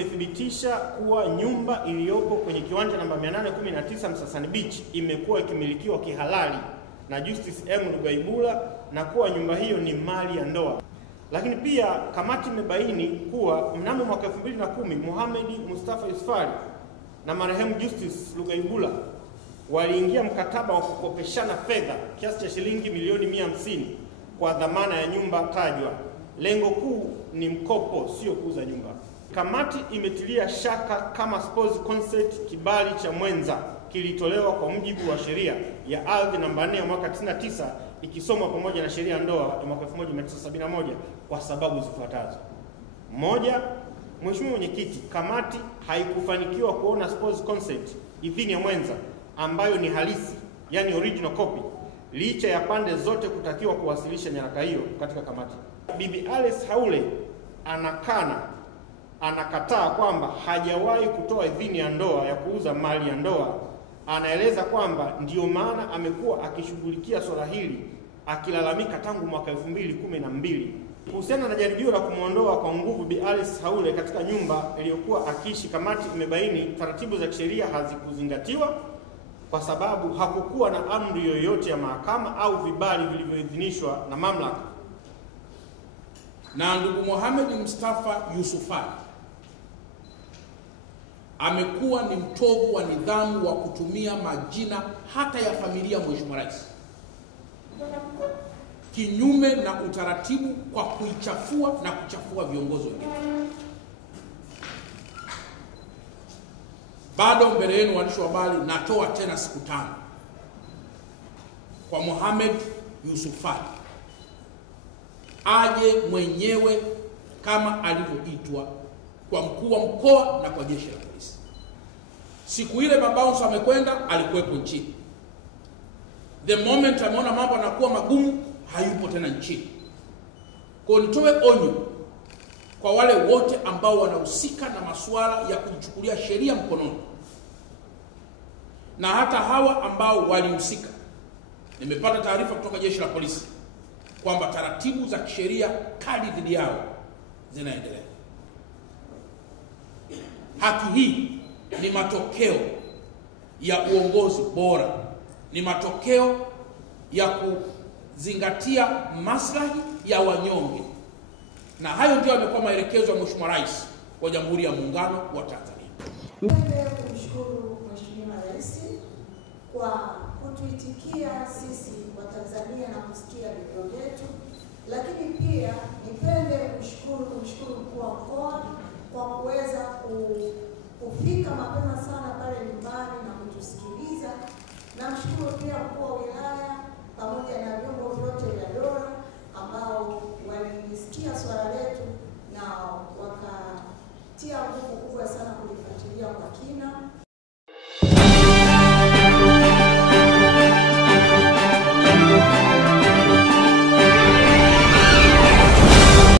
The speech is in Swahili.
imethibitisha kuwa nyumba iliyopo kwenye kiwanja namba 819 Msasani Beach imekuwa ikimilikiwa kihalali na Justice M. Lugaibula na kuwa nyumba hiyo ni mali ya ndoa. Lakini pia kamati imebaini kuwa mnamo mwaka 2010 Mohamed Mustafa Yusufali na marehemu Justice Lugaibula waliingia mkataba wa kukopeshana fedha kiasi cha shilingi milioni 150 kwa dhamana ya nyumba tajwa. Lengo kuu ni mkopo, sio kuuza nyumba. Kamati imetilia shaka kama spouse consent kibali cha mwenza kilitolewa kwa mujibu wa sheria ya ardhi namba 4 ya mwaka 99 ikisomwa pamoja na sheria ya ndoa ya mwaka 1971 kwa sababu zifuatazo. Moja, Mheshimiwa Mwenyekiti, kamati haikufanikiwa kuona spouse consent, idhini ya mwenza ambayo ni halisi, yani original copy, licha ya pande zote kutakiwa kuwasilisha nyaraka hiyo katika kamati. Bibi Alice Haule anakataa kwamba hajawahi kutoa idhini ya ndoa ya kuuza mali ya ndoa. Anaeleza kwamba ndiyo maana amekuwa akishughulikia swala hili akilalamika tangu mwaka 2012. Kuhusiana na jaribio la kumuondoa kwa nguvu Bi Alice Haule katika nyumba iliyokuwa akiishi, kamati imebaini taratibu za kisheria hazikuzingatiwa kwa sababu hakukuwa na amri yoyote ya mahakama au vibali vilivyoidhinishwa na mamlaka. Na ndugu Mohamed Mustafa Yusufali amekuwa ni mtovu wa nidhamu wa kutumia majina hata ya familia Mheshimiwa Rais kinyume na utaratibu kwa kuichafua na kuchafua viongozi wengine. Bado mbele yenu waandishi wa habari, natoa tena siku 5 kwa Mohamed Yusufali aje mwenyewe kama alivyoitwa kwa mkuu wa mkoa na kwa jeshi la polisi. Siku ile mabaunso amekwenda, alikuwepo nchini. The moment ameona mambo yanakuwa magumu, hayupo tena nchini. Kwa nitoe onyo kwa wale wote ambao wanahusika na masuala ya kujichukulia sheria mkononi, na hata hawa ambao walihusika. Nimepata taarifa kutoka jeshi la polisi kwamba taratibu za kisheria kali dhidi yao zinaendelea. Haki hii ni matokeo ya uongozi bora, ni matokeo ya kuzingatia maslahi ya wanyonge, na hayo ndio yamekuwa maelekezo ya Mheshimiwa Rais wa Jamhuri ya Muungano wa Tanzania. Napenda kumshukuru Mheshimiwa Rais kwa kutuitikia sisi wa Tanzania na kusikia vilio vyetu, lakini pia nipende kumshukuru mkuu wa mkoa kwa kuweza kufika mapema sana pale nyumbani na kutusikiliza. Namshukuru pia mkuu wa wilaya pamoja na vyombo vyote vya dola ambao walisikia swala letu na wakatia nguvu kubwa sana kulifuatilia kwa kina.